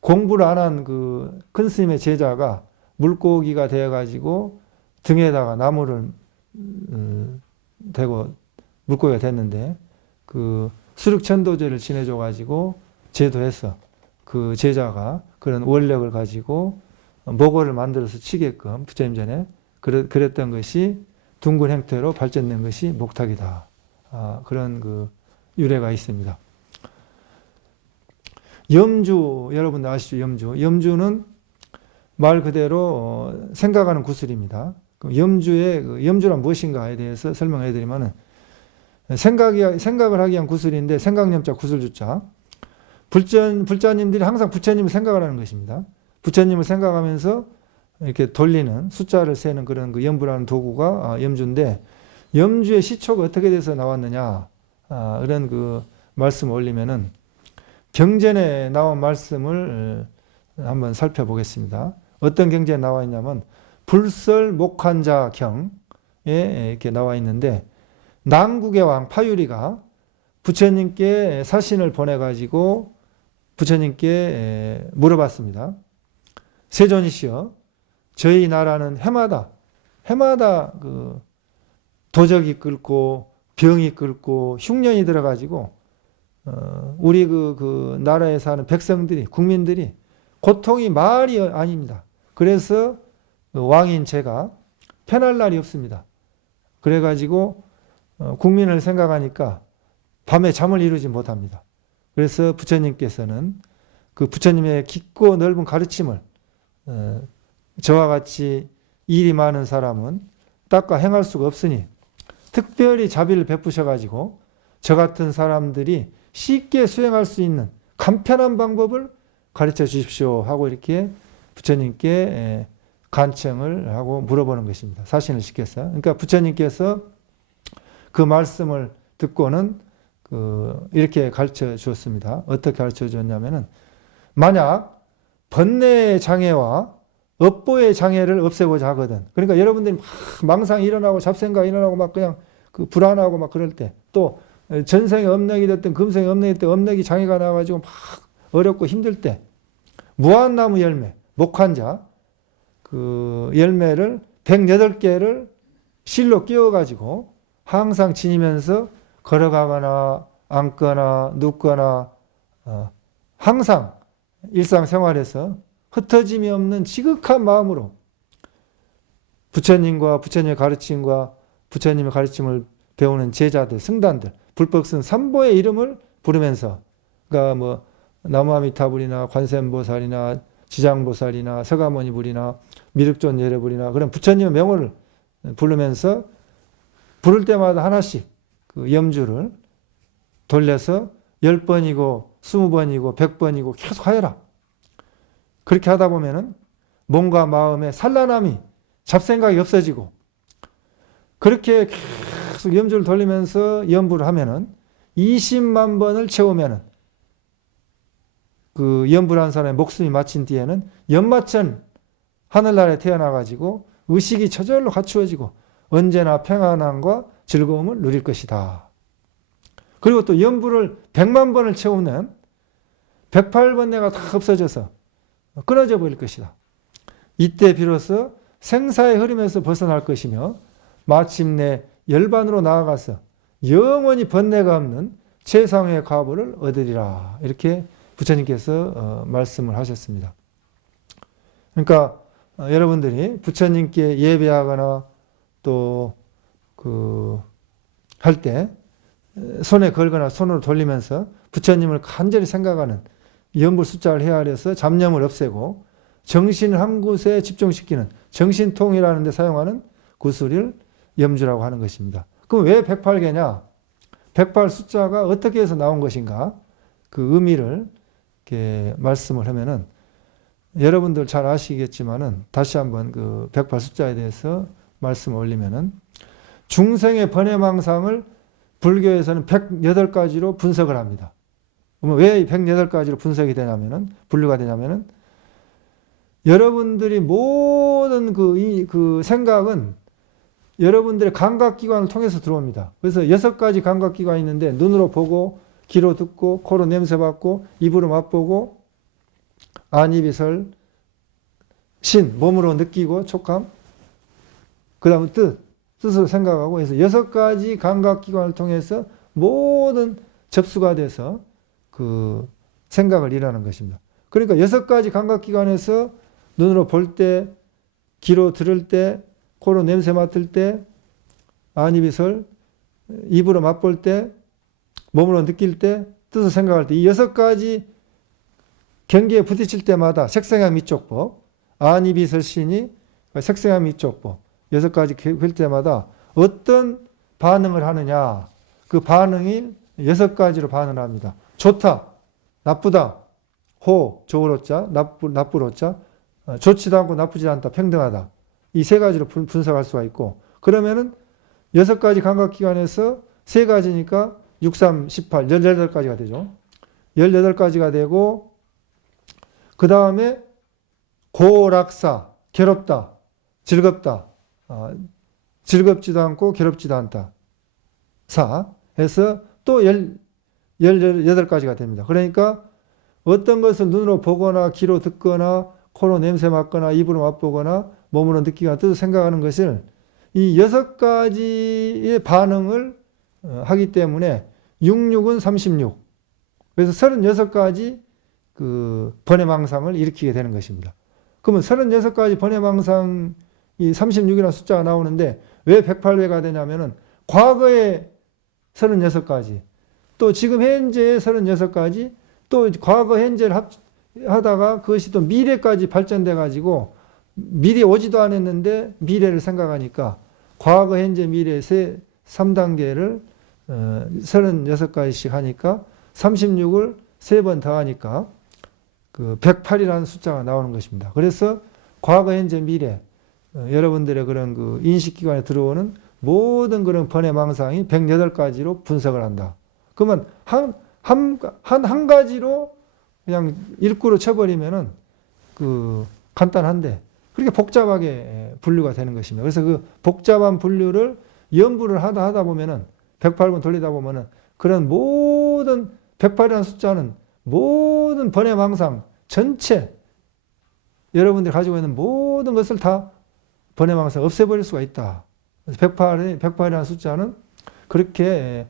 공부를 안 한 그 큰 스님의 제자가 물고기가 되어가지고 등에다가 나무를 대고 물고기가 됐는데 그 수륙천도제를 지내줘가지고 제도해서 그 제자가 그런 원력을 가지고 모고를 만들어서 치게끔 부처님 전에 그랬던 것이 둥근 형태로 발전된 것이 목탁이다. 그런 그 유래가 있습니다. 염주, 여러분 아시죠? 염주는 말 그대로 생각하는 구슬입니다. 염주란 무엇인가에 대해서 설명해 드리면은 생각을 하기 위한 구슬인데 생각념자 구슬주자. 불자님들이 항상 부처님을 생각을 하는 것입니다. 부처님을 생각하면서 이렇게 돌리는 숫자를 세는 그런 그 염부라는 도구가 염주인데 염주의 시초가 어떻게 돼서 나왔느냐 이런 그 말씀을 올리면은 경전에 나온 말씀을 한번 살펴보겠습니다. 어떤 경전에 나와 있냐면 불설목환자경에 이렇게 나와 있는데 남국의 왕 파유리가 부처님께 사신을 보내가지고 부처님께 물어봤습니다. 세존이시여, 저희 나라는 해마다 그 도적이 끓고 병이 끓고 흉년이 들어가지고 우리 그 나라에 사는 백성들이 국민들이 고통이 말이 아닙니다. 그래서 왕인 제가 편할 날이 없습니다. 그래가지고 국민을 생각하니까 밤에 잠을 이루지 못합니다. 그래서 부처님께서는 그 부처님의 깊고 넓은 가르침을 저와 같이 일이 많은 사람은 닦아 행할 수가 없으니 특별히 자비를 베푸셔가지고 저 같은 사람들이 쉽게 수행할 수 있는 간편한 방법을 가르쳐 주십시오 하고 이렇게 부처님께 간청을 하고 물어보는 것입니다. 사신을 시켰어요. 그러니까 부처님께서 그 말씀을 듣고는 이렇게 가르쳐 주었습니다. 어떻게 가르쳐 주었냐면은, 만약 번뇌의 장애와 업보의 장애를 없애고자 하거든. 그러니까 여러분들이 막 망상이 일어나고 잡생각이 일어나고 막 그냥 불안하고 막 그럴 때, 또 전생에 업력이 됐든 금생에 업력이 됐든 업력이 장애가 나가지고 막 어렵고 힘들 때, 무한나무 열매, 목환자, 열매를 108개를 실로 끼워가지고 항상 지니면서 걸어가거나 앉거나 눕거나 항상 일상생활에서 흩어짐이 없는 지극한 마음으로 부처님과 부처님의 가르침과 부처님의 가르침을 배우는 제자들, 승단들, 불법승 삼보의 이름을 부르면서, 그러니까 뭐 나무아미타불이나 관세음보살이나 지장보살이나 서가모니불이나 미륵존 예레불이나 그런 부처님의 명호를 부르면서 부를 때마다 하나씩 염주를 돌려서 10번이고 20번이고 100번이고 계속 하여라. 그렇게 하다 보면은 몸과 마음의 산란함이, 잡생각이 없어지고, 그렇게 계속 염주를 돌리면서 염불을 하면은 20만 번을 채우면은 염불한 사람의 목숨이 마친 뒤에는 연마천 하늘나라에 태어나가지고 의식이 저절로 갖추어지고 언제나 평안함과 즐거움을 누릴 것이다. 그리고 또 염불을 100만 번을 채우면 108번뇌가 다 없어져서 끊어져 버릴 것이다. 이때 비로소 생사의 흐름에서 벗어날 것이며 마침내 열반으로 나아가서 영원히 번뇌가 없는 최상의 과보를 얻으리라. 이렇게 부처님께서 말씀을 하셨습니다. 그러니까 여러분들이 부처님께 예배하거나 또 할 때 손에 걸거나 손으로 돌리면서 부처님을 간절히 생각하는 염불 숫자를 헤아려서 잡념을 없애고 정신을 한 곳에 집중시키는 정신통이라는 데 사용하는 구슬을 염주라고 하는 것입니다. 그럼 왜 108개냐? 108 숫자가 어떻게 해서 나온 것인가? 그 의미를 이렇게 말씀을 하면은, 여러분들 잘 아시겠지만은 다시 한번 108 숫자에 대해서 말씀을 올리면은, 중생의 번외망상을 불교에서는 108가지로 분석을 합니다. 그러면 왜 108가지로 분석이 되냐면은, 분류가 되냐면은, 여러분들이 모든 그 생각은 여러분들의 감각기관을 통해서 들어옵니다. 그래서 6가지 감각기관이 있는데, 눈으로 보고, 귀로 듣고, 코로 냄새 맡고, 입으로 맛보고, 안, 입, 설, 신, 몸으로 느끼고, 촉감, 그 다음에 뜻으로 생각하고 해서 6가지 감각기관을 통해서 모든 접수가 돼서 생각을 일하는 것입니다. 그러니까 6가지 감각기관에서 눈으로 볼 때, 귀로 들을 때, 코로 냄새 맡을 때, 안, 입, 설, 입으로 맛볼 때, 몸으로 느낄 때, 뜻을 생각할 때, 이 6가지 경계에 부딪힐 때마다 색생각 미촉법, 안, 입, 설, 신이 색생각 미촉법, 6가지 될 때마다 어떤 반응을 하느냐, 그 반응이 6가지로 반응을 합니다. 좋다, 나쁘다, 호, 좋으로자, 나쁘로자, 좋지도 않고 나쁘지 않다, 평등하다. 이 3가지로 분석할 수가 있고, 그러면은 6가지 감각기관에서 3가지니까 6, 3, 18, 18가지가 되죠. 18가지가 되고, 그 다음에 고락사, 괴롭다, 즐겁다, 즐겁지도 않고 괴롭지도 않다. 사 해서 또 18가지가 됩니다. 그러니까 어떤 것을 눈으로 보거나 귀로 듣거나 코로 냄새 맡거나 입으로 맛보거나 몸으로 느끼거나 뜻을 생각하는 것을 이 6가지의 반응을 하기 때문에 66은 36. 그래서 36가지 번외망상을 일으키게 되는 것입니다. 그러면 36가지 번외망상이 36이라는 숫자가 나오는데 왜 108회가 되냐면은 과거에 36가지, 또 지금 현재의 36가지, 또 과거 현재를 하다가 그것이 또 미래까지 발전돼 가지고 미래 오지도 않았는데 미래를 생각하니까 과거, 현재, 미래 3단계를 36가지씩 하니까 36을 3번 더하니까 108이라는 숫자가 나오는 것입니다. 그래서 과거, 현재, 미래 여러분들의 그런 인식기관에 들어오는 모든 그런 번외망상이 108가지로 분석을 한다. 그러면 한 가지로 그냥 일구로 쳐버리면은 그 간단한데 그렇게 복잡하게 분류가 되는 것입니다. 그래서 그 복잡한 분류를 연부를 하다 보면은 108번 돌리다 보면은 그런 모든 108이라는 숫자는 모든 번외망상 전체 여러분들이 가지고 있는 모든 것을 다 번외망상 없애버릴 수가 있다. 그래서 108이라는 숫자는 그렇게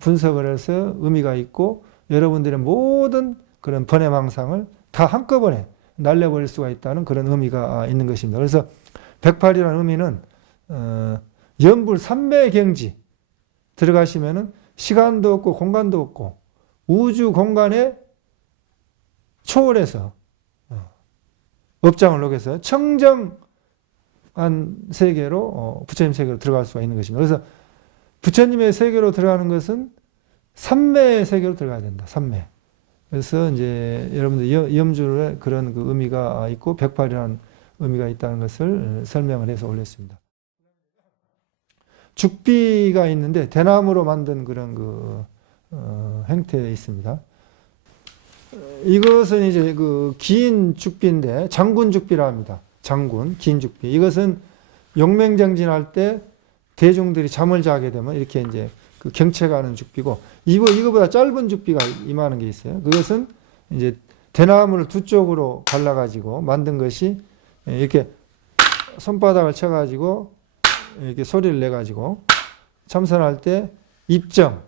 분석을 해서 의미가 있고 여러분들의 모든 그런 번외망상을 다 한꺼번에 날려버릴 수가 있다는 그런 의미가 있는 것입니다. 그래서 108이라는 의미는 연불 삼매경지 들어가시면은 시간도 없고 공간도 없고 우주 공간에 초월해서 업장을 녹여서 청정한 세계로 부처님 세계로 들어갈 수가 있는 것입니다. 그래서 부처님의 세계로 들어가는 것은 삼매의 세계로 들어가야 된다. 삼매. 그래서 이제 여러분들 염주의 그런 그 의미가 있고 108이라는 의미가 있다는 것을 설명을 해서 올렸습니다. 죽비가 있는데 대나무로 만든 그런 그 형태에 있습니다. 이것은 이제 그 긴 죽비인데 장군 죽비라 합니다. 장군, 긴 죽비. 이것은 용맹정진할 때 대중들이 잠을 자게 되면 이렇게 이제 그 경채가는 죽비고 이거보다 짧은 죽비가 이만한 게 있어요. 그것은 이제 대나무를 두 쪽으로 갈라가지고 만든 것이 이렇게 손바닥을 쳐가지고 이렇게 소리를 내가지고 참선할 때 입정,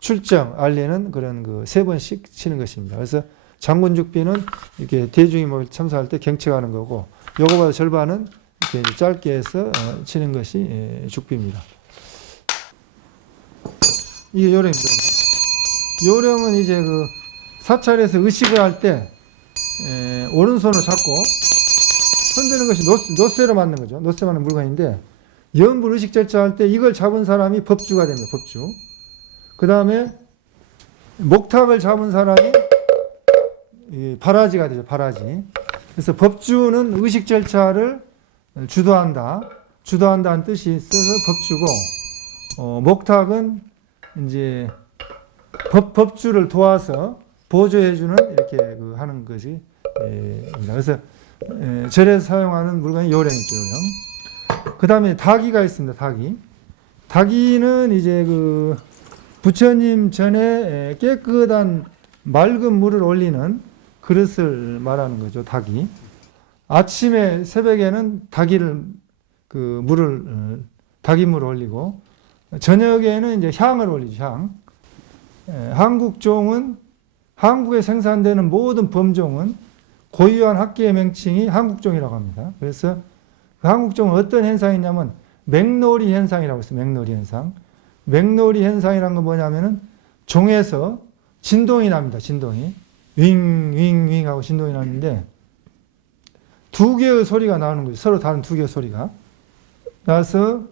출정 알리는 그런 그 3번씩 치는 것입니다. 그래서 장군 죽비는 이렇게 대중이 모일 참선할 때 경채가는 거고 요거보다 절반은 이렇게 짧게 해서 치는 것이 죽비입니다. 이게 요령입니다. 요령은 이제 그 사찰에서 의식을 할 때 오른손을 잡고 흔드는 것이 노쇠로 맞는 거죠. 노쇠 맞는 물건인데 연불 의식 절차할 때 이걸 잡은 사람이 법주가 됩니다. 법주. 그 다음에 목탁을 잡은 사람이 바라지가 되죠. 바라지. 그래서 법주는 의식 절차를 주도한다는 뜻이 있어서 법주고 목탁은 이제 법주를 도와서 보조해주는 이렇게 그 하는 것이 그래서 절에서 사용하는 물건이 요령이죠. 요령. 그 다음에 다기가 있습니다. 다기는 이제 그 부처님 전에 깨끗한 맑은 물을 올리는 그릇을 말하는 거죠. 다기. 아침에 새벽에는 다기물을 올리고 저녁에는 이제 향을 올리죠. 향. 한국종은 한국에 생산되는 모든 범종은 고유한 학계의 명칭이 한국종이라고 합니다. 그래서 그 한국종은 어떤 현상이냐면 맥놀이 현상이라고 있어요. 맥놀이 현상. 맥놀이 현상이란 건 뭐냐면은 종에서 진동이 납니다. 진동이. 윙윙윙 하고 진동이 나는데 두 개의 소리가 나오는 거죠. 서로 다른 두 개의 소리가. 나서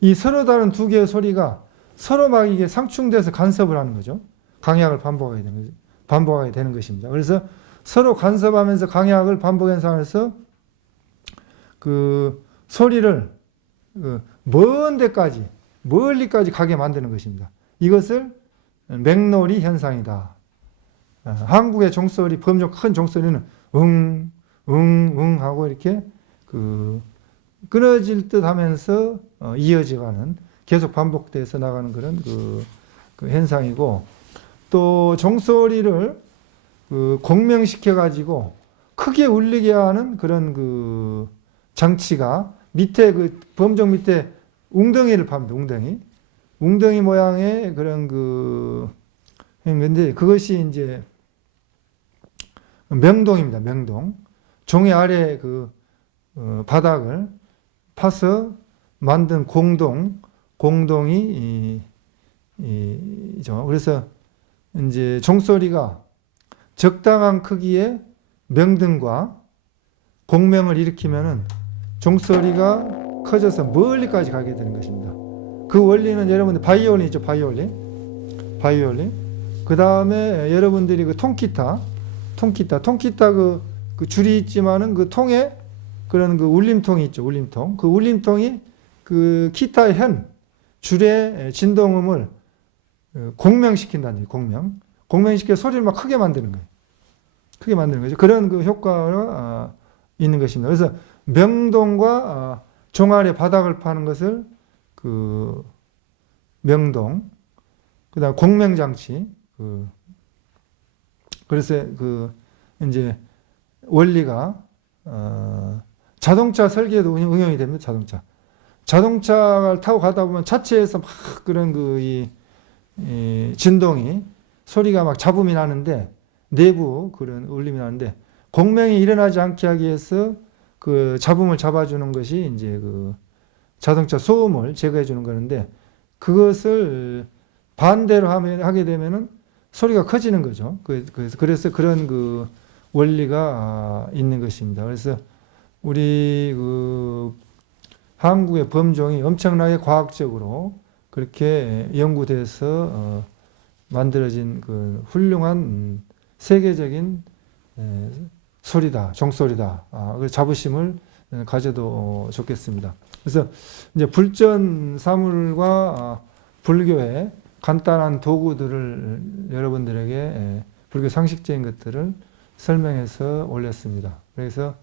이 서로 다른 두 개의 소리가 서로 막 이게 상충돼서 간섭을 하는 거죠. 강약을 반복하게 되는 것입니다. 그래서 서로 간섭하면서 강약을 반복 현상에서 그 소리를 먼 데까지, 멀리까지 가게 만드는 것입니다. 이것을 맥놀이 현상이다. 한국의 종소리, 범종 큰 종소리는 하고 이렇게 끊어질 듯 하면서 이어져가는, 계속 반복돼서 나가는 그런 그 현상이고, 또 종소리를 공명시켜가지고 크게 울리게 하는 그런 그 장치가 밑에 범종 밑에 웅덩이를 팝니다. 웅덩이 모양의 그런 근데 그것이 이제 명동입니다. 명동. 종의 아래 바닥을 파서 만든 공동이 죠. 그래서 이제 종소리가 적당한 크기의 명등과 공명을 일으키면은 종소리가 커져서 멀리까지 가게 되는 것입니다. 그 원리는 여러분들 바이올린 있죠. 바이올린. 그 다음에 여러분들이 통기타 그 줄이 있지만은 그 통에 그런 울림통이 있죠. 울림통. 그 울림통이 그 기타의 줄의 진동음을 공명시킨다는 얘기, 공명. 공명시켜 소리를 막 크게 만드는 거예요. 크게 만드는 거죠. 그런 그 효과가 있는 것입니다. 그래서 명동과 종아리 바닥을 파는 것을 그 명동, 그다음 공명장치, 그래서 그 이제 원리가 자동차 설계에도 응용이 됩니다. 자동차를 타고 가다 보면 차체에서 막 그런 이 진동이 소리가 막 잡음이 나는데 내부 그런 울림이 나는데 공명이 일어나지 않게 하기 위해서 그 잡음을 잡아주는 것이 이제 그 자동차 소음을 제거해 주는 거는데 그것을 반대로 하게 되면은 소리가 커지는 거죠. 그래서 그런 그 원리가 있는 것입니다. 그래서 우리 그 한국의 범종이 엄청나게 과학적으로 그렇게 연구돼서 만들어진 그 훌륭한 세계적인 소리다, 종소리다. 그 자부심을 가져도 좋겠습니다. 그래서 이제 불전 사물과 불교의 간단한 도구들을 여러분들에게 불교 상식적인 것들을 설명해서 올렸습니다. 그래서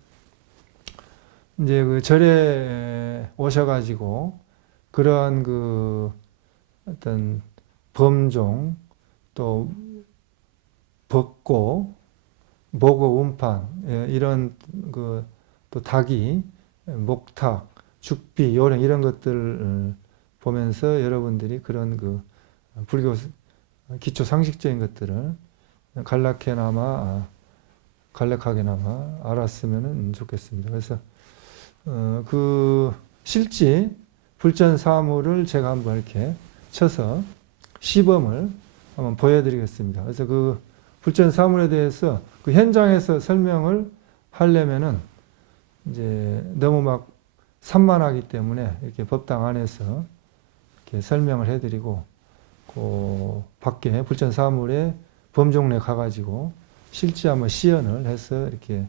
이제 그 절에 오셔가지고 그러한 그 어떤 범종 또 벚고 목어 운판 이런 그 또 닭이 목탁 죽비 요령 이런 것들을 보면서 여러분들이 그런 그 불교 기초 상식적인 것들을 간략하게나마 알았으면 좋겠습니다. 그래서 그 실제 불전 사물을 제가 한번 이렇게 쳐서 시범을 한번 보여드리겠습니다. 그래서 그 불전 사물에 대해서 그 현장에서 설명을 하려면은 이제 너무 막 산만하기 때문에 이렇게 법당 안에서 이렇게 설명을 해드리고 그 밖에 불전 사물의 범종내 가가지고 실제 한번 시연을 해서 이렇게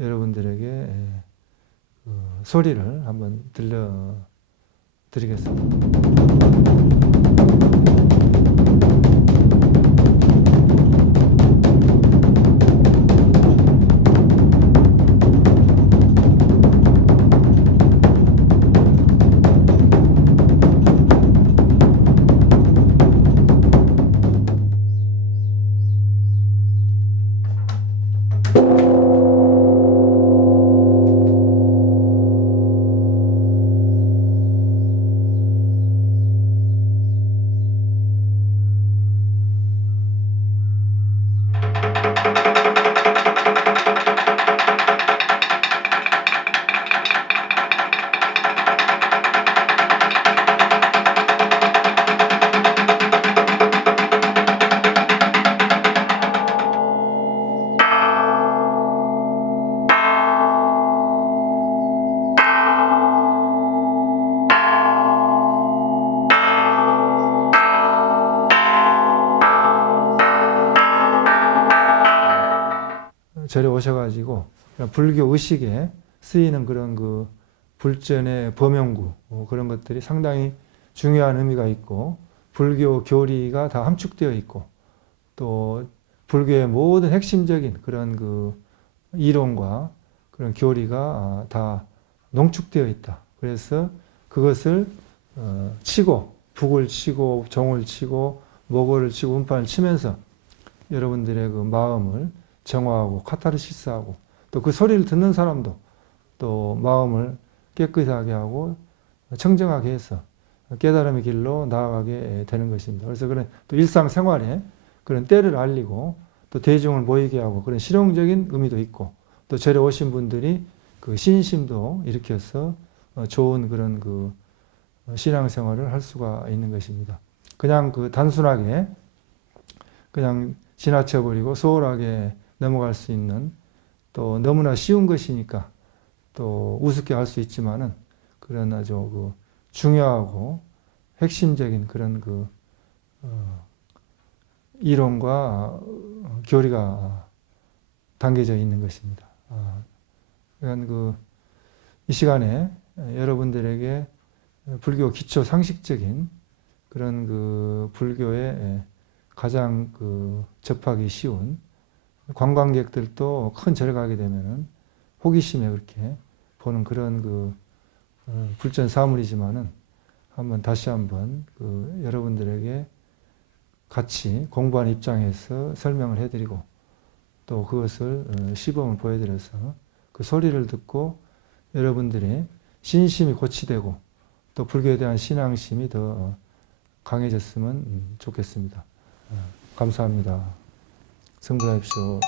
여러분들에게 그 소리를 한번 들려드리겠습니다. 절에 오셔가지고 불교 의식에 쓰이는 그런 그 불전의 범용구 그런 것들이 상당히 중요한 의미가 있고 불교 교리가 다 함축되어 있고 또 불교의 모든 핵심적인 그런 그 이론과 그런 교리가 다 농축되어 있다. 그래서 그것을 치고 북을 치고 종을 치고 목어를 치고 운판을 치면서 여러분들의 그 마음을 정화하고 카타르시스하고 또 그 소리를 듣는 사람도 또 마음을 깨끗하게 하고 청정하게 해서 깨달음의 길로 나아가게 되는 것입니다. 그래서 그런 또 일상생활에 그런 때를 알리고 또 대중을 모이게 하고 그런 실용적인 의미도 있고 또 절에 오신 분들이 그 신심도 일으켜서 좋은 그런 그 신앙생활을 할 수가 있는 것입니다. 그냥 그 단순하게 그냥 지나쳐버리고 소홀하게 넘어갈 수 있는 또 너무나 쉬운 것이니까 또 우습게 할 수 있지만은 그런 아주 그 중요하고 핵심적인 그런 그 이론과 교리가 담겨져 있는 것입니다. 그러니까 이 시간에 여러분들에게 불교 기초 상식적인 그런 그 불교에 가장 그 접하기 쉬운, 관광객들도 큰 절 가게 되면은 호기심에 그렇게 보는 그런 그 불전사물이지만은 다시 한번 그 여러분들에게 같이 공부하는 입장에서 설명을 해드리고 또 그것을 시범을 보여드려서 그 소리를 듣고 여러분들의 신심이 고취되고 또 불교에 대한 신앙심이 더 강해졌으면 좋겠습니다. 감사합니다. 성불하십시오.